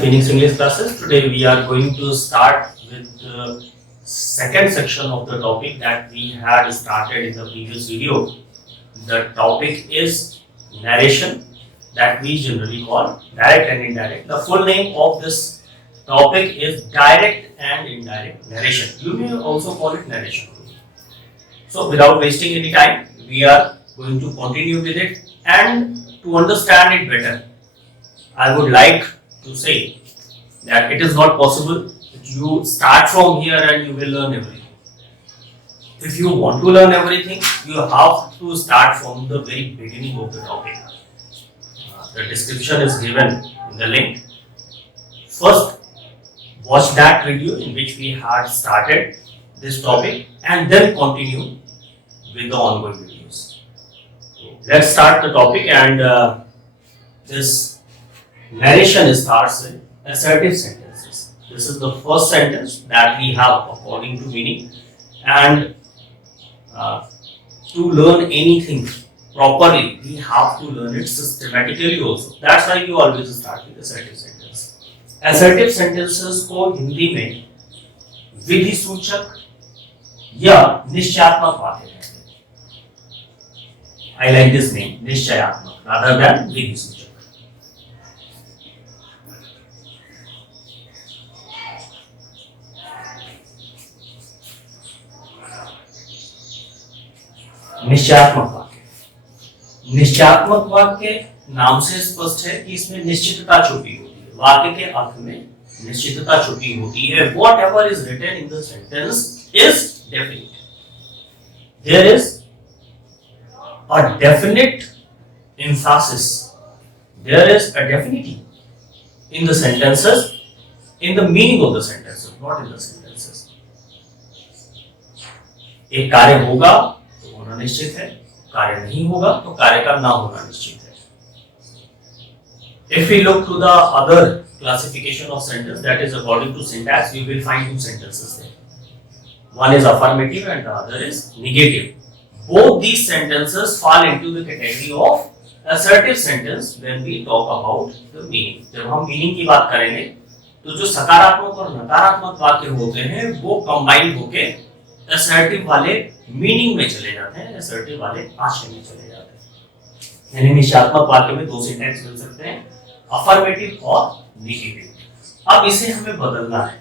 Phoenix English classes. Today we are going to start with the second section of the topic that we had started in the previous video. The topic is narration, that we generally call direct and indirect. The full name of this topic is direct and indirect narration. You may also call it narration. So without wasting any time, we are going to continue with it, and to understand it better, I would like to say that it is not possible that you start from here and you will learn everything. If you want to learn everything, you have to start from the very beginning of the topic. The description is given in the link. First, watch that video in which we had started this topic and then continue with the ongoing videos. Let's start the topic, and this narration starts with assertive sentences. This is the first sentence that we have according to meaning, and to learn anything properly, we have to learn it systematically also. That's why you always start with assertive sentence. Assertive sentences को हिंदी में विधि सूचक या निश्चयात्मक वाक्य कहते हैं. I like this name, निश्चयात्मक rather than विधि सूचक. निश्चयात्मक वाक्य. निश्चयात्मक वाक्य नाम से स्पष्ट है कि इसमें निश्चितता छुपी होती है. वाक्य के अर्थ में निश्चितता छुपी होती है. Whatever is written in the sentence is definite. There is a definite emphasis. There is a definity in the sentences, in the meaning of the sentences, not in the sentences. एक कार्य होगा तो होना निश्चित है, कार्य नहीं होगा तो कार्य का ना होना निश्चित है. If we look to the other classification of sentence, that is according to syntax, we will find two sentences there. One is affirmative and the other is negative. Both these sentences fall into the category of assertive sentence when we talk about the meaning. जब हम meaning की बात करेंगे तो जो सकारात्मक और नकारात्मक वाक्य होते हैं वो कंबाइन होके assertive वाले मीनिंग में चले जाते हैं, assertive वाले आशय में चले जाते हैं. यानी निश्चयात्मक वाक्य में दो सिंटैक्स मिल सकते हैं, अफर्मेटिव और नेगेटिव. अब इसे हमें बदलना है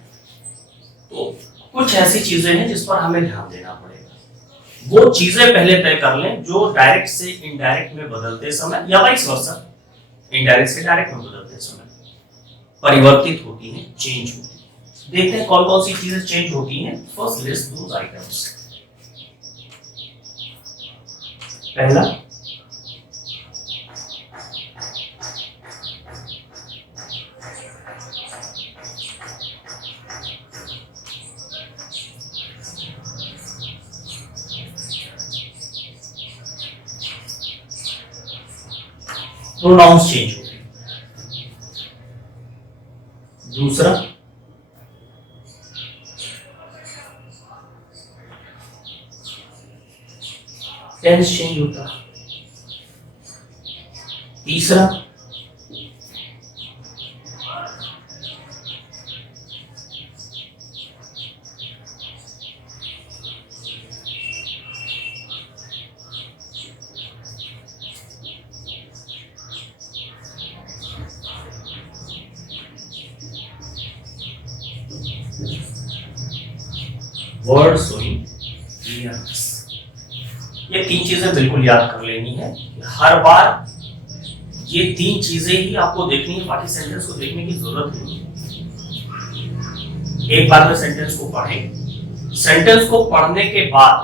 तो कुछ ऐसी चीजें हैं जिस पर हमें ध्यान देना पड़ेगा. वो चीजें पहले तय कर लें जो डायरेक्ट से इनडायरेक्ट में बदलते समय या वाइस वर्सा इनडायरेक्ट से डायरेक्ट में बदलते समय परिवर्तित होती हैं, चेंज होती हैं. देखते हैं कौन कौन सी चीजें चेंज होती हैं. First list those items. पहला, प्रोनाउंस चेंज हो गए. दूसरा, टेंस चेंज होता है. तीसरा, वर्ड शोइंग क्लियरनेस. ये तीन चीजें बिल्कुल याद कर लेनी है. हर बार ये तीन चीजें ही आपको देखनी है, बाकी सेंटेंस को देखने की जरूरत नहीं है. एक बार में सेंटेंस को पढ़ें, सेंटेंस को पढ़ने के बाद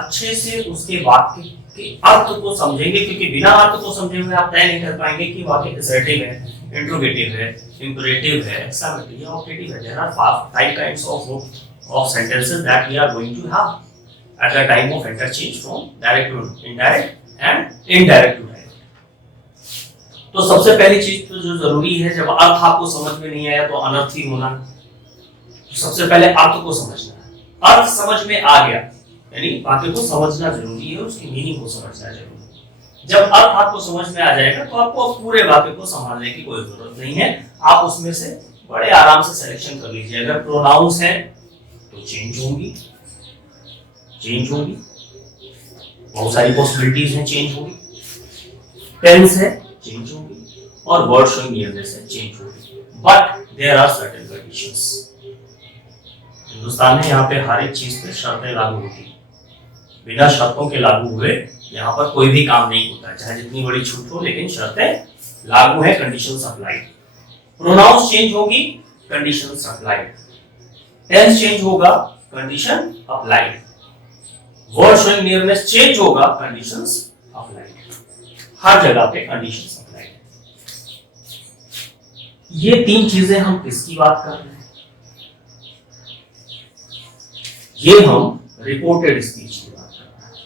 अच्छे से उसके वाक्य के अर्थ को समझेंगे, क्योंकि बिना अर्थ को समझे हुए आप तय नहीं कर पाएंगे कि वाक्य असर्टिव है, इंट्रोगेटिव है, इंपरेटिव है, एक्सक्लेमेटरी या ऑब्जेक्टिव है. There are 5 kinds of sentences that we are going to have at the time of interchange from direct to indirect and indirect to direct. तो सबसे पहली चीज तो जो जरूरी है, जब अर्थ आपको समझ में नहीं आया तो अनर्थ ही होना. तो सबसे पहले अर्थ को समझना है. अर्थ समझ में आ गया यानी वाक्य को समझना जरूरी है, उसकी मीनिंग को समझना जरूरी है. जब अर्थ आपको समझ में आ जाएगा तो आपको पूरे वाक्य को संभालने की कोई जरूरत नहीं है, आप उसमें से बड़े आराम से सिलेक्शन कर लीजिए। अगर प्रोनाउंस है तो चेंज होंगी, बहुत सारी पॉसिबिलिटीज हैं चेंज होगी। टेंस है चेंज होगी, और वर्ड शोइंग नियरनेस है चेंज होगी, but there are certain conditions. Hindustan में यहाँ पे हर एक चीज पे शर्तें लागू होती है, बिना शर्तों के लागू हुए यहाँ पर कोई भी काम नहीं होता, चाहे जितनी बड़ी छूट हो, लेकिन शर्तें लागू है, कंडीशंस अप्लाइड। प्रोनाउंस चेंज होगी, कंडीशंस अप्लाइड। टेंस चेंज होगा, condition applied. Word showing nearness change होगा, कंडीशंस अप्लाइड। हर जगह पे कंडीशंस अप्लाइड। ये तीन चीजें हम किसकी बात कर रहे हैं? ये हम रिपोर्टेड स्पीच की बात कर रहे हैं।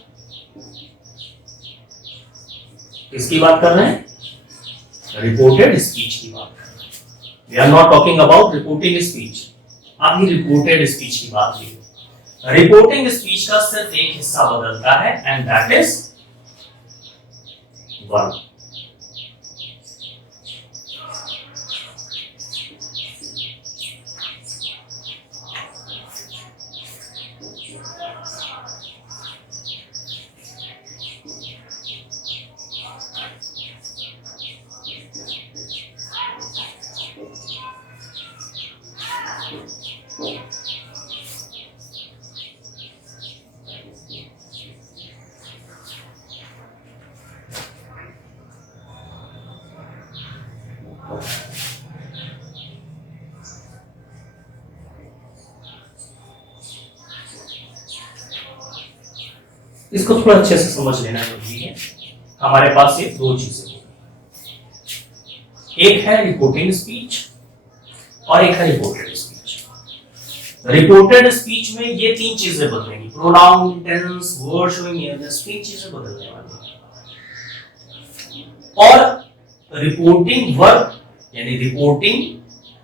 किसकी बात कर रहे हैं? रिपोर्टेड स्पीच की बात कर रहे हैं। We are not talking about reporting speech, अभी रिपोर्टेड स्पीच की बात की। रिपोर्टिंग स्पीच का सिर्फ एक हिस्सा बदलता है, एंड दैट इज वर्ब। इसको थोड़ा अच्छे से समझ लेना जरूरी है। हमारे पास ये दो चीजें हैं, एक है रिपोर्टिंग स्पीच और एक है रिपोर्टेड स्पीच। रिपोर्टेड स्पीच में ये तीन चीजें बदलेंगी, pronoun, tense, word showing nearness, तीन चीजें बदलने वाली हैं। और रिपोर्टिंग वर्ब यानी रिपोर्टिंग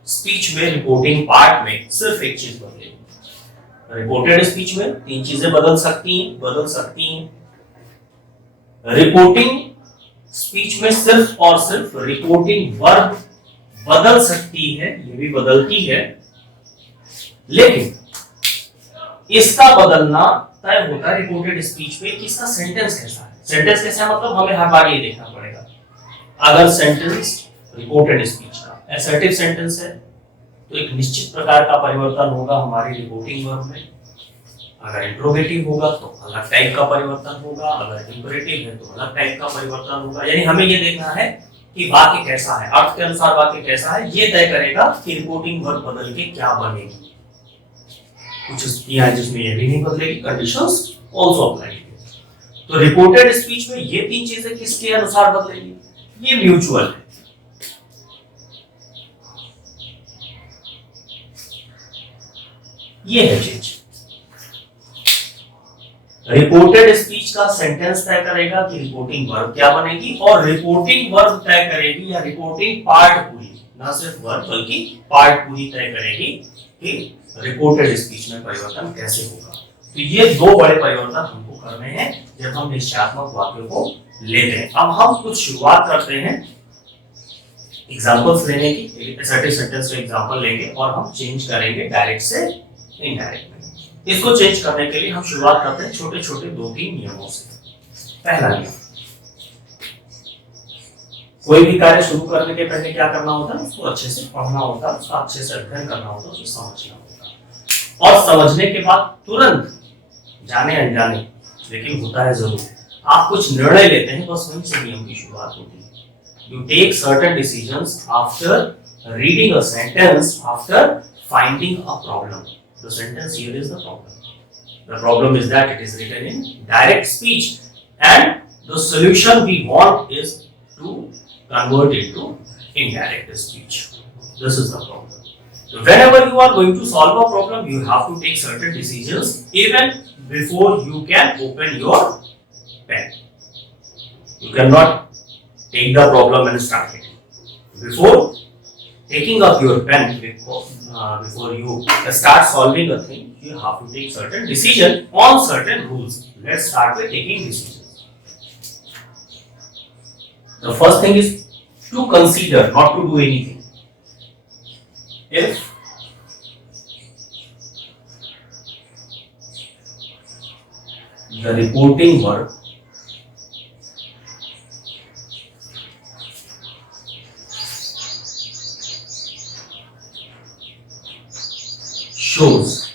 स्पीच में, रिपोर्टिंग पार्ट में सिर्फ एक चीज बदलेगी। रिपोर्टेड स्पीच में तीन चीजें बदल सकती हैं। रिपोर्टिंग स्पीच में सिर्फ और सिर्फ रिपोर्टिंग वर्ब बदल सकती है, ये भी बदलती है, लेकिन इसका बदलना तय होता है रिपोर्टेड स्पीच में कि इसका सेंटेंस कैसा है। सेंटेंस कैसा है मतलब हमें हर बार ये देखना पड़ेगा। अगर सेंटेंस रिपोर्टेड स्पीच का असर्टिव सेंटेंस है तो एक निश्चित प्रकार का परिवर्तन होगा हमारी रिपोर्टिंग वर्ब में। अगर इंट्रोगेटिव होगा तो अलग टाइप का परिवर्तन होगा, अगर इंपरेटिव है तो अलग टाइप का परिवर्तन होगा। यानी हमें ये देखना है कि वाक्य कैसा है, अर्थ के अनुसार वाक्य कैसा है, ये तय करेगा कि रिपोर्टिंग वर्ब बदल के क्या बनेगी। कुछ स्थितियां हैं जिसमें ये भी नहीं बदलेगी, कंडीशंस आल्सो अप्लाई। तो रिपोर्टेड स्पीच में ये तीन चीजें किसके अनुसार बदलेगी? ये म्यूचुअल है। ये है चीज। रिपोर्टेड स्पीच का सेंटेंस तय करेगा कि रिपोर्टिंग वर्ब क्या बनेगी, और रिपोर्टिंग वर्ब तय करेगी या रिपोर्टिंग पार्ट पूरी, ना सिर्फ वर्ब बल्कि पार्ट पूरी तय करेगी कि रिपोर्टेड स्पीच में परिवर्तन कैसे होगा। तो ये दो बड़े परिवर्तन हमको करने हैं जब हम निश्चयात्मक वाक्यों को लेते हैं। अब हम कुछ शुरुआत करते हैं एग्जांपल्स लेने की। असर्टिव सेंटेंस का एग्जांपल लेंगे और हम चेंज करेंगे डायरेक्ट से इनडायरेक्ट में। इसको चेंज करने के लिए हम शुरुआत करते हैं छोटे छोटे दो तीन नियमों से। पहला नियम, कोई भी कार्य शुरू करने के पहले क्या करना होता है? उसको अच्छे से पढ़ना होता है, उसका अच्छे से अध्ययन करना होता है, उसको समझना होता है, और समझने के बाद तुरंत जाने अनजाने लेकिन होता है जरूर, आप कुछ निर्णय लेते हैं, बस वहीं से नियम की शुरुआत होती है। You take certain decisions after reading a sentence, after finding a problem. The sentence here is the problem. The problem is that it is written in direct speech, and the solution we want is to convert it to indirect speech. This is the problem. So whenever you are going to solve a problem, you have to take certain decisions even before you can open your pen. You cannot take the problem and start it. Before taking up your pen, before you start solving a thing, you have to take certain decision on certain rules. Let's start with taking decisions. The first thing is to consider, not to do anything. If the reporting verb shows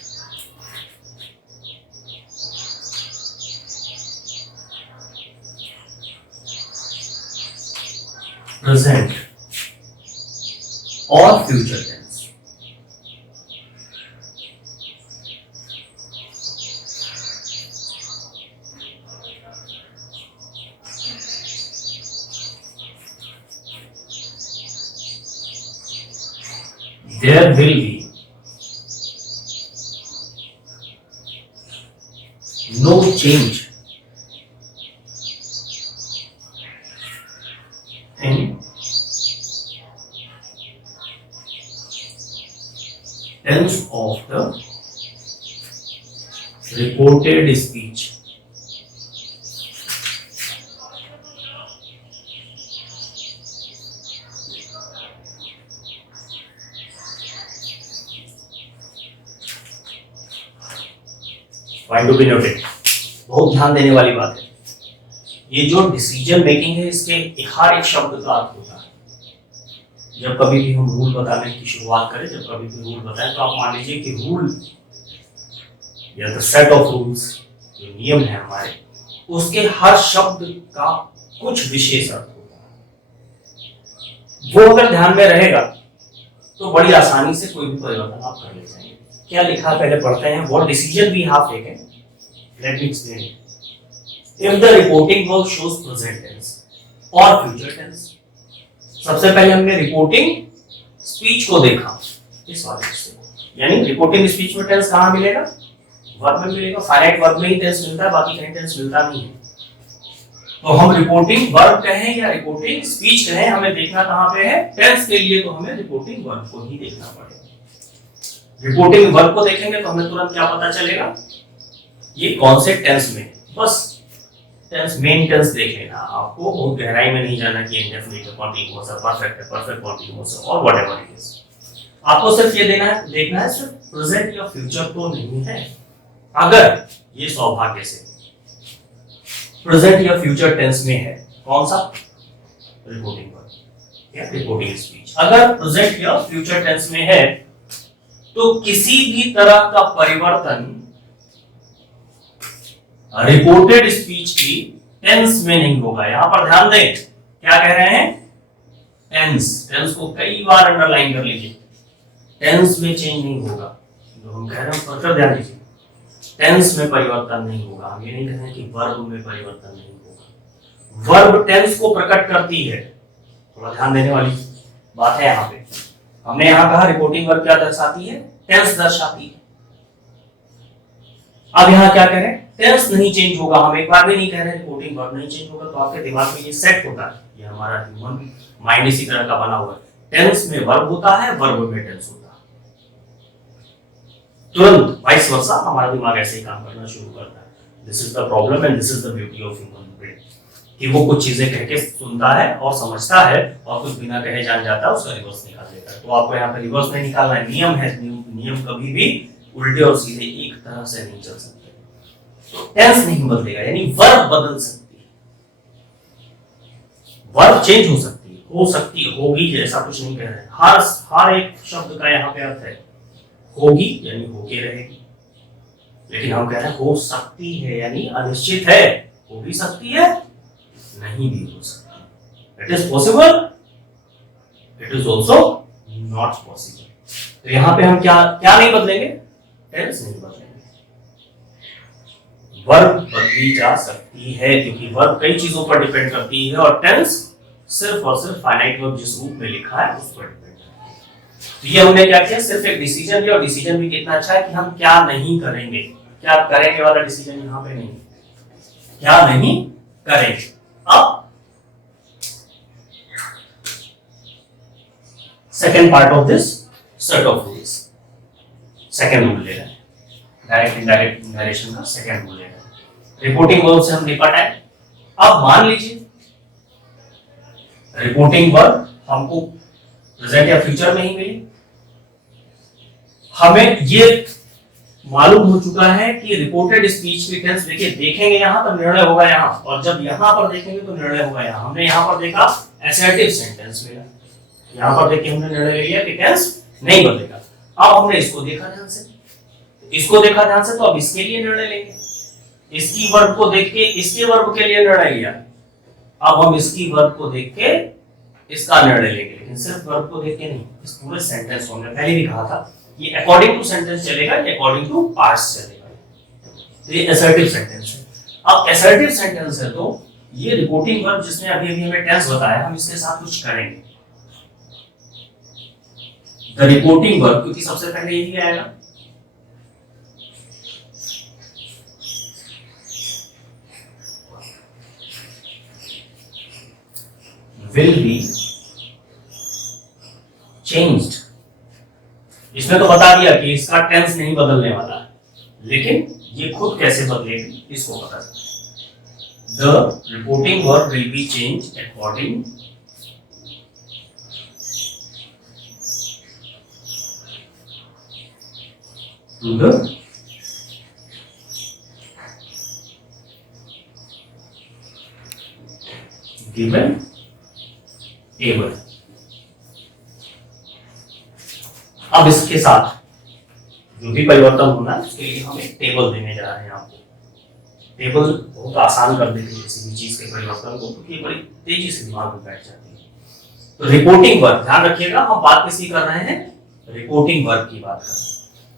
present or future tense, there will be no change in tense of the reported speech. Point to be noted. बहुत ध्यान देने वाली बात है। ये जो decision making है इसके हर एक शब्द का अर्थ होता है। जब कभी भी हम रूल बताने की शुरुआत करें, जब कभी भी रूल बताएं, तो आप मान लीजिए कि रूल या द सेट ऑफ रूल्स, जो नियम है हमारे, उसके हर शब्द का कुछ विशेष अर्थ होता है। वो अगर ध्यान में रहेगा तो बड़ी आसानी से कोई भी परिवर्तन आप कर ले जाएंगे। क्या लिखा है पहले पढ़ते हैं। What decision we have taken, let me explain it. If the reporting verb shows present tense और फ्यूचर टेंस, सबसे पहले हमने रिपोर्टिंग स्पीच को देखा इस वाले से, यानी रिपोर्टिंग स्पीच में टेंस कहां मिलेगा, वर्ब में मिलेगा। फाइनाइट वर्ब में ही टेंस मिलता है, बाकी कहीं टेंस मिलता नहीं है। तो हम रिपोर्टिंग वर्ब कहें या रिपोर्टिंग स्पीच कहें, हमें देखना कहां पे है, टेंस के लिए तो हमें रिपोर्टिंग वर्ब को ही देखना पड़ेगा। रिपोर्टिंग वर्ब को देखेंगे तो हमें तुरंत क्या पता चलेगा, ये कौन से टेंस में है। बस टेंस, मेन टेंस देख लेना, आपको बहुत गहराई में नहीं जाना कि इंडेफिनिट है, कॉन्टिन्यूअस है, परफेक्ट है, परफेक्ट कॉन्टिन्यूअस है और व्हाटएवर इट इज। आपको सिर्फ ये देखना है सिर्फ प्रेजेंट या फ्यूचर तो नहीं है। अगर ये सौभाग्य से प्रेजेंट या फ्यूचर टेंस में है, कौन सा, रिपोर्टिंग वर्ब या रिपोर्टिंग स्पीच, अगर प्रेजेंट या फ्यूचर टेंस में है तो किसी भी तरह का परिवर्तन रिपोर्टेड स्पीच की टेंस में नहीं होगा। यहां पर ध्यान दें, क्या कह रहे हैं, टेंस। टेंस को कई बार अंडरलाइन कर लीजिए, टेंस में चेंज नहीं होगा। जो हम कह रहे हैं पर ध्यान दीजिए, टेंस में परिवर्तन नहीं होगा। हम ये नहीं कह रहे कि वर्ब में परिवर्तन नहीं होगा। वर्ब टेंस को प्रकट करती है, थोड़ा ध्यान देने वाली बात है यहाँ पे। हमने यहाँ कहा रिपोर्टिंग वर्ब क्या दर्शाती है, टेंस दर्शाती है। अब यहाँ क्या कह रहे हैं, टेंस नहीं चेंज होगा। हम एक बार भी नहीं कह रहे रिपोर्टिंग वर्ब नहीं चेंज होगा, तो आपके दिमाग में ये सेट होता है, ये हमारा ह्यूमन माइंड इसी तरह का बना हुआ है। टेंस में वर्ब होता है, वर्ब में टेंस होता है। तुरंत वाइस वर्सा हमारा दिमाग ऐसे ही काम करना शुरू करता है। This is the problem and this is the beauty of human brain, कि वो कुछ चीजें कह के सुनता है और समझता है और कुछ बिना कहे जान जाता है, उसका रिवर्स निकाल देता है। तो आपको यहाँ पे रिवर्स नहीं निकालना है, नियम है। नियम कभी भी उल्टे और सीधे एक तरह से नहीं चल सकते। तो टेंस नहीं बदलेगा, यानी वर्ब बदल सकती है, वर्ब चेंज हो सकती है, हो सकती है, होगी, ऐसा कुछ नहीं कह रहे। हर एक शब्द का यहाँ पे अर्थ है, होगी यानी होके रहेगी, लेकिन हम कह रहे हैं हो सकती है, यानी अनिश्चित है, हो भी सकती है, नहीं भी हो सकती। It is possible, it is also not possible. तो यहां पे हम क्या नहीं बदलेंगे, टेंस नहीं बदलेंगे। वर्ब बदली जा सकती है, क्योंकि वर्ब कई चीजों पर डिपेंड करती है और टेंस सिर्फ और सिर्फ फाइनाइट वर्ब जिस रूप में लिखा है उस पर डिपेंड करती है। तो ये हमने क्या किया, सिर्फ एक डिसीजन लिया, और डिसीजन भी कितना अच्छा है कि हम क्या नहीं करेंगे। क्या करेंगे वाला डिसीजन यहाँ पे नहीं, क्या नहीं करेंगे। अब second part of this set of rules, second rule ले रहे हैं, डायरेक्ट इनडायरेक्ट नरेशन का सेकेंड रूल ले रहे हैं। रिपोर्टिंग वर्ब से हम निपट आए। अब मान लीजिए रिपोर्टिंग वर्ब हमको प्रेजेंट या फ्यूचर में ही मिली। हमें ये मालूम हो चुका है कि रिपोर्टेड स्पीच की टेंस देखिए देखेंगे यहां तो निर्णय होगा यहां, और जब यहां पर देखेंगे तो निर्णय होगा यहां। हमने यहां पर देखा असर्टिव सेंटेंस मिला, यहां पर देखिए हमने निर्णय लिया कि टेंस नहीं बदलेगा। अब हमने इसको देखा ध्यान से, तो अब इसके लिए निर्णय लेंगे। इसकी वर्ब को देख के इसके वर्ब के लिए निर्णय लिया, अब हम इसकी वर्ब को देख के इसका निर्णय लेंगे, लेकिन सिर्फ वर्ब को देख के नहीं, इस पूरे सेंटेंस को। हमने पहले भी कहा था ये अकॉर्डिंग टू सेंटेंस चलेगा, ये अकॉर्डिंग टू पार्ट्स चलेगा। तो ये असर्टिव सेंटेंस है। अब असर्टिव सेंटेंस है तो ये रिपोर्टिंग वर्ब जिसने अभी अभी हमें टेंस बताया, हम इसके साथ कुछ करेंगे। द रिपोर्टिंग वर्ब, क्योंकि सबसे पहले यही आएगा, will be changed। इसमें तो बता दिया कि इसका टेंस नहीं बदलने वाला है, लेकिन ये खुद कैसे बदलेगी इसको पता है। The reporting verb will be changed according to the given table. अब इसके साथ जो भी परिवर्तन होना है उसके लिए हम एक टेबल देने जा रहे हैं आपको। टेबल बहुत आसान कर देती है किसी भी चीज के परिवर्तन को, क्योंकि बड़ी तेजी से दिमाग में बैठ जाती है। तो रिपोर्टिंग वर्ब, ध्यान रखिएगा हम बात किसकी कर रहे हैं, रिपोर्टिंग वर्ब की बात कर रहे हैं।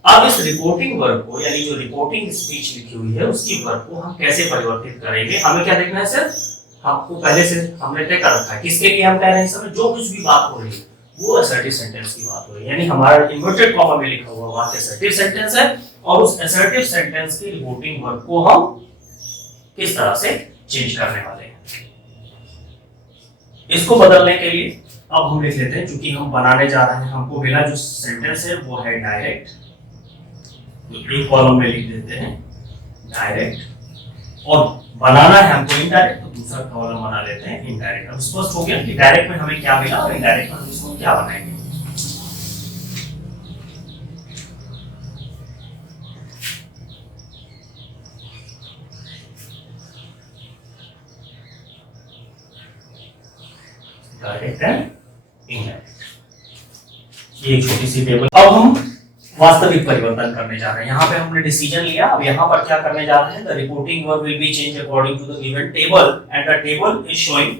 अब इस रिपोर्टिंग वर्ब को, यानी जो रिपोर्टिंग स्पीच लिखी हुई है उसकी वर्ब को हम कैसे परिवर्तित करेंगे, हमें क्या देखना है सिर्फ, आपको पहले से हमने तय कर रखा है किसके लिए हम कह रहे हैं। समय जो कुछ भी बात हो रही है वो असर्टिव सेंटेंस की बात हो रही है, यानी हमारा इन्वर्टेड कॉमा में लिखा हुआ वाक्य असर्टिव सेंटेंस है, और उस असर्टिव सेंटेंस की रिपोर्टिंग वर्ब को हम किस तरह से चेंज करने वाले हैं। इसको बदलने के लिए अब हम लिख लेते हैं, क्योंकि हम बनाने जा रहे हैं, हमको मिला जो सेंटेंस है वो है डायरेक्ट, एक कॉलम में लिख देते हैं डायरेक्ट, और बनाना है हमको इनडायरेक्ट तो दूसरा कॉलम बना लेते हैं इनडायरेक्ट। अब स्पष्ट हो गया कि डायरेक्ट में हमें क्या मिला और इनडायरेक्ट में हम इसको क्या बनाएंगे। डायरेक्ट एंड इनडायरेक्ट, ये एक छोटी सी टेबल। अब हम वास्तविक परिवर्तन करने जा रहे हैं। यहाँ पे हमने डिसीजन लिया, अब यहाँ पर क्या करने जा रहे हैं, the reporting verb will be changed according to the given table and the table is showing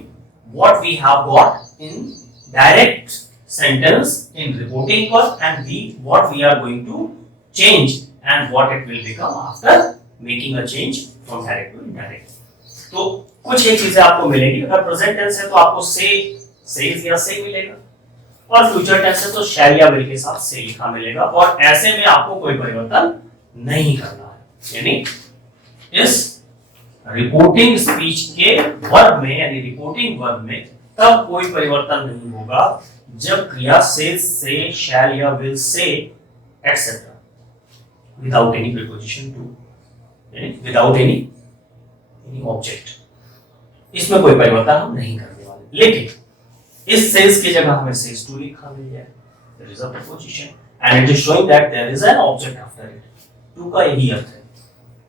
what we have got in direct sentence in reporting verb and what we are going to change and what it will become after making a change from direct to indirect. तो कुछ एक चीजें आपको मिलेंगी। अगर present tense है तो आपको सेज या से मिलेगा, और फ्यूचर टेंस है तो शैल या विल के साथ से लिखा मिलेगा, और ऐसे में आपको कोई परिवर्तन नहीं करना है। यानी इस रिपोर्टिंग स्पीच के वर्ब में, यानी रिपोर्टिंग वर्ब में तब कोई परिवर्तन नहीं होगा जब क्रिया से, शैल या विल से etcetera without any preposition to, यानी विदाउट एनी ऑब्जेक्ट, इसमें कोई परिवर्तन हम नहीं करने वाले। लेकिन इस सेज की जगह हमें सेज टू लिखा मिल जाए, there is a preposition and it is showing that there is an object after it। To का यही अर्थ है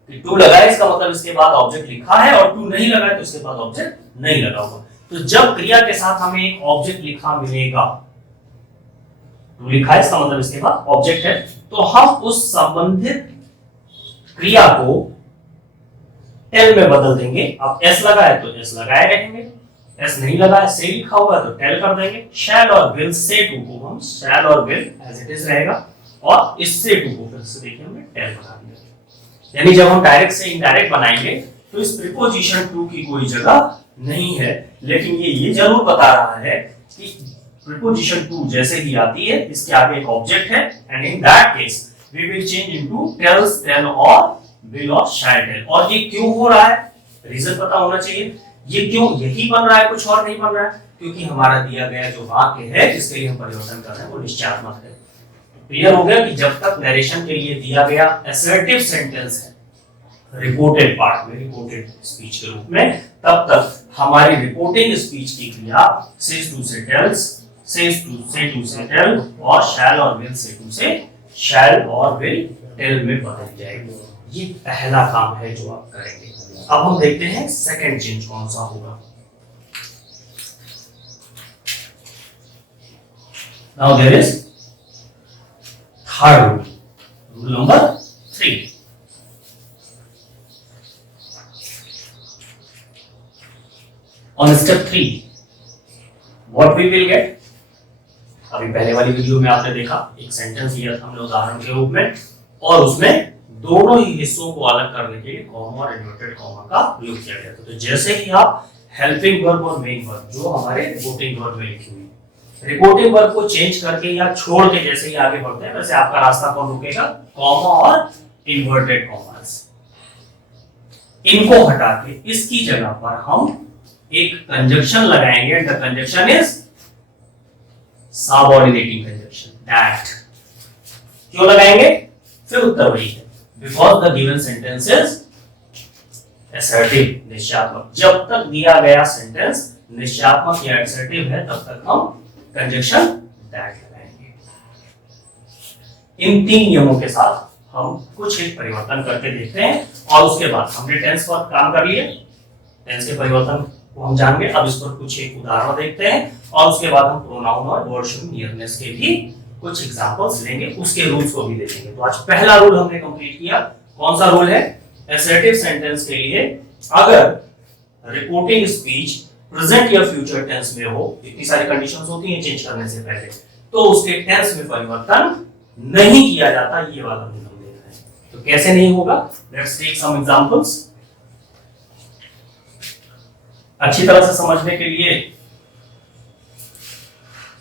कि टू लगा है इसका मतलब इसके बाद ऑब्जेक्ट लिखा है, और टू नहीं लगा है तो इसके बाद ऑब्जेक्ट नहीं लगा होगा। तो जब क्रिया के साथ हमें एक ऑब्जेक्ट लिखा मिलेगा, टू लिखा है इसका मतलब इसके बाद ऑब्जेक्ट है, तो हम उस संबंधित क्रिया को टेल में बदल देंगे। अब एस लगा है तो एस लगाए रहेंगे, एस नहीं लगा है से लिखा हुआ है तो टेल कर देंगे। शैल और विल से टू को हम शैल और विल एज इट इज रहेगा, और इससे टू को फिर से देखिए हमने टेल बना दिया। यानी जब हम डायरेक्ट से इनडायरेक्ट बनाएंगे तो इस प्रीपोजिशन टू की कोई जगह नहीं है, लेकिन ये जरूर बता रहा है कि प्रीपोजिशन टू जैसे ही आती है इसके आगे एक ऑब्जेक्ट है, and in that case we will change into tells, tell और विल और शैल टेल। और ये क्यों हो रहा है, रीजन पता होना चाहिए। ये क्यों यही बन रहा है, कुछ और नहीं बन रहा है, क्योंकि हमारा दिया गया जो वाक्य है जिसके लिए हम परिवर्तन कर रहे हैं वो निश्चयात्मक है। क्लियर हो गया कि जब तक नरेशन के लिए दिया गया असर्टिव सेंटेंस है रिपोर्टेड पार्ट में, रिपोर्टेड स्पीच के रूप में, तब तक हमारी रिपोर्टिंग स्पीच की क्रिया सेज टू से टेल्स, सेज टू से टेल और शैल और विल से टू से शैल और विल टेल में बदल जाएगी। ये पहला काम है जो आप करेंगे। अब हम देखते हैं सेकंड चेंज कौन सा होगा। Now there is third rule, rule number 3। On step 3, what we will get? अभी पहले वाली वीडियो में आपने देखा एक सेंटेंस लिया था हमने उदाहरण के रूप में, और उसमें दोनों ही हिस्सों को अलग करने के लिए कॉमा और इन्वर्टेड कॉमा का प्रयोग किया गया था। तो जैसे ही आप हेल्पिंग वर्ब और मेन वर्ब जो हमारे रिपोर्टिंग वर्ब में लिखी हुई, रिपोर्टिंग वर्ब को चेंज करके या छोड़ के जैसे ही आगे बढ़ते हैं, वैसे आपका रास्ता कौन रुकेगा? कॉमा और इन्वर्टेड कॉमास। इनको हटा के इसकी जगह पर हम एक कंजक्शन लगाएंगे, and the conjunction is subordinating conjunction, that. क्यों लगाएंगे? फिर उत्तर वही है, because the given sentence is assertive, निश्चयात्मक। जब तक दिया गया सेंटेंस निश्चयात्मक या असर्टिव है तब तक हम कंजक्शन दैट लगाएंगे। इन 3 नियमों के साथ हम कुछ एक परिवर्तन करके देखते हैं, और उसके बाद हमने टेंस पर काम कर लिए, टेंस के परिवर्तन को हम जानेंगे। अब इस पर कुछ एक उदाहरण देखते हैं, और उसके बाद हम प्रोनाउन और वर्ड शोइंग नियरनेस के भी कुछ एग्जांपल्स लेंगे, उसके रूल्स को भी देखेंगे। तो आज पहला रूल हमने कंप्लीट किया। कौन सा रूल है? असर्टिव सेंटेंस के लिए अगर रिपोर्टिंग स्पीच प्रेजेंट या फ्यूचर टेंस में हो, इतनी सारी कंडीशंस होती हैं चेंज करने से पहले, तो उसके टेंस में परिवर्तन नहीं किया जाता। ये वाला रूल हम देख रहे हैं। तो कैसे नहीं होगा? Let's take some examples. अच्छी तरह से समझने के लिए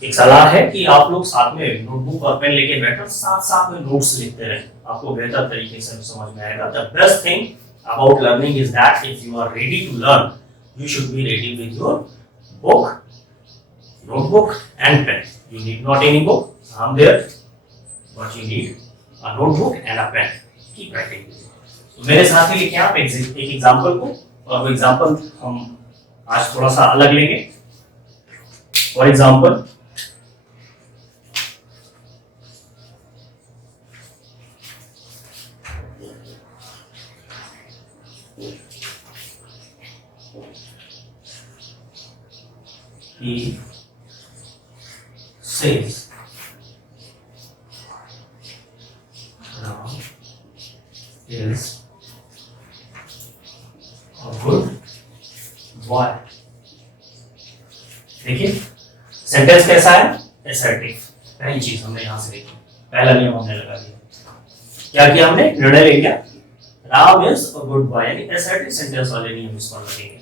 एक सलाह है कि आप लोग साथ में नोटबुक और पेन लेके बैठो, साथ साथ में नोट्स लिखते रहें, आपको बेहतर तरीके से समझ में आएगा। The best thing about learning is that if you are ready to learn, you should be ready with your book, notebook and pen. You need not any book, I'm there, but you need a notebook and a pen. Keep writing. तो मेरे साथ ही लिखें आप एक example को, और वो example हम आज थोड़ा सा अलग लेंगे। For example, he says Ram is a good boy। देखिए सेंटेंस कैसा है? असर्टिव। पहली चीज हमने यहां से देखी, पहला नियम हमने लगा दिया। क्या किया हमने? निर्णय ले लिया, Ram is a good boy, यानी असर्टिव सेंटेंस वाले नियम इस पर लगेंगे।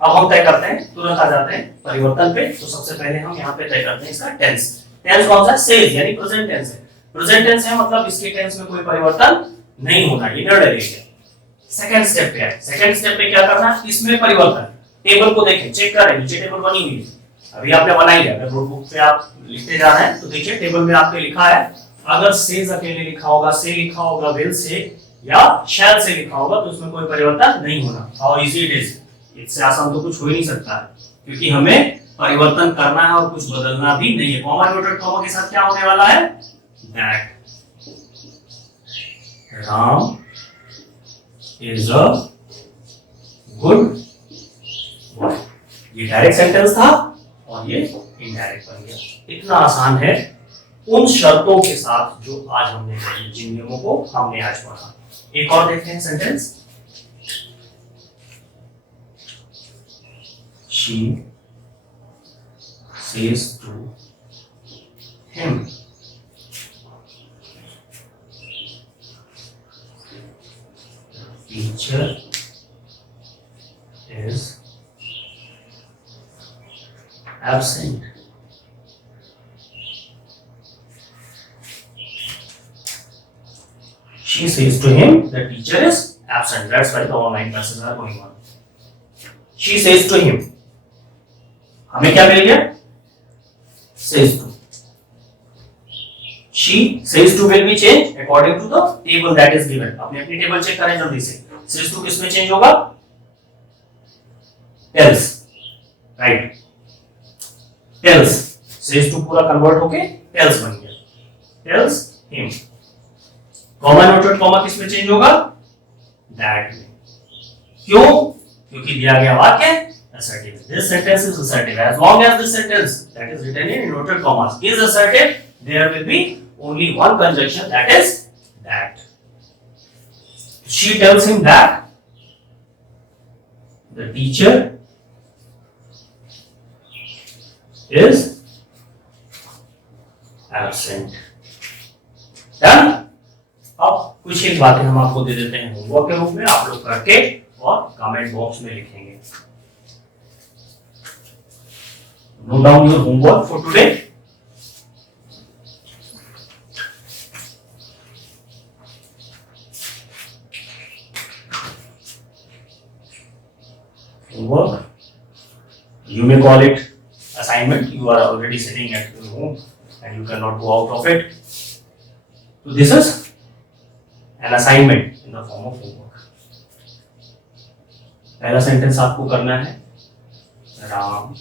अब हम तय करते हैं, तुरंत आ जाते हैं परिवर्तन पे। तो सबसे पहले हम यहाँ पे तय करते हैं इसका टेंस। टेंस कौन सा? सेज, यानी प्रेजेंट टेंस है। प्रेजेंट टेंस है मतलब इसके टेंस में कोई परिवर्तन नहीं होना, ये निर्णय ले लिया। सेकंड स्टेप क्या है? सेकंड स्टेप पे क्या करना है? इसमें परिवर्तन। टेबल को देखें, चेक करें, नीचे टेबल बनी हुई है, अभी आपने बनाई है। अगर नोटबुक पे आप लिखते जा रहे हैं तो देखिए टेबल में आपके लिखा है, अगर सेज अकेले लिखा होगा, से लिखा होगा, विल से या शैल से लिखा होगा, तो उसमें कोई परिवर्तन नहीं होना। और इजी इट इज, इससे आसान तो कुछ हो ही नहीं सकता है, क्योंकि हमें परिवर्तन करना है और कुछ बदलना भी नहीं है। कॉमा इन्वर्टेड कॉमा के साथ क्या होने वाला है? That Ram is a good boy. ये डायरेक्ट सेंटेंस था और ये इनडायरेक्ट बन गया। इतना आसान है उन शर्तों के साथ जो आज हमने पढ़ी, जिन नियमों को हमने आज पढ़ा। एक और देखते हैं sentence. She says to him, the teacher is absent. She says to him, the teacher is absent. That's why the online classes are going on. She says to him, हमें क्या मिल गया? says to. She says to will be changed according to the table that is given. अपनी table check करें जल्दी से। says to किसमें change होगा? tells, right? Tells says to पूरा कन्वर्ट होके tells बन गया, tells him. Comma noted comma किस में चेंज होगा? that में. क्यों? क्योंकि दिया गया वाक्य assertive. This sentence is assertive. As long as this sentence that is written in inverted commas is assertive, there will be only one conjunction, that is that. She tells him that the teacher is absent. Done? अब कुछ एक बातें हम आपको दे देते हैं homework के रूप में, आप लोग करके और कमेंट बॉक्स में लिखेंगे. Note down your homework for today. Homework. You may call it assignment. You are already sitting at your home and you cannot go out of it. So this is an assignment in the form of homework. पहला sentence आपको करना है, Ram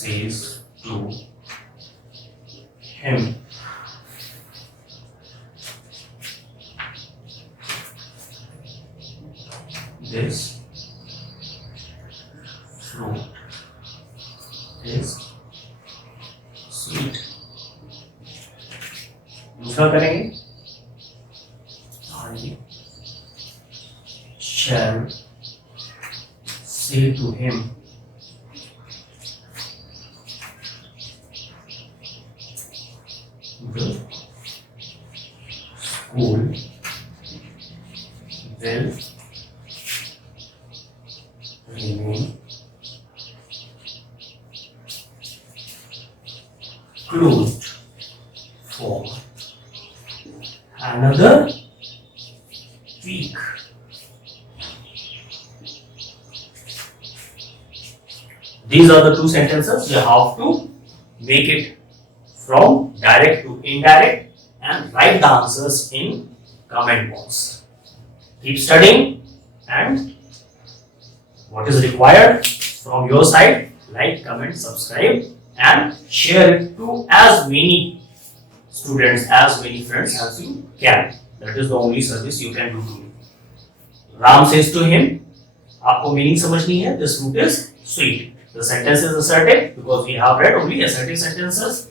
says to him. This fruit is sweet. दूसरा करेंगे, I shall say to him. The school will remain closed for another week. These are the two sentences. You have to make it from direct to indirect and write the answers in comment box. Keep studying, and what is required from your side, like, comment, subscribe and share it to as many students, as many friends as you can. That is the only service you can do to me. Ram says to him, आपको meaning समझनी है. This fruit is sweet. The sentence is assertive because we have read only assertive sentences.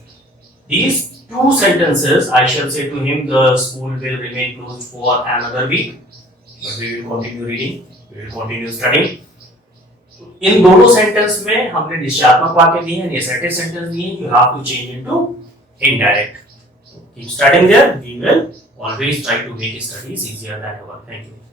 These two sentences, I shall say to him, the school will remain closed for another week. But we will continue reading, we will continue studying. इन दोनों sentence में हमने निश्चयात्मक वाक्य दिए हैं, assertive sentence दिए हैं. You have to change into indirect. Keep studying there. We will always try to make studies easier than ever. Thank you.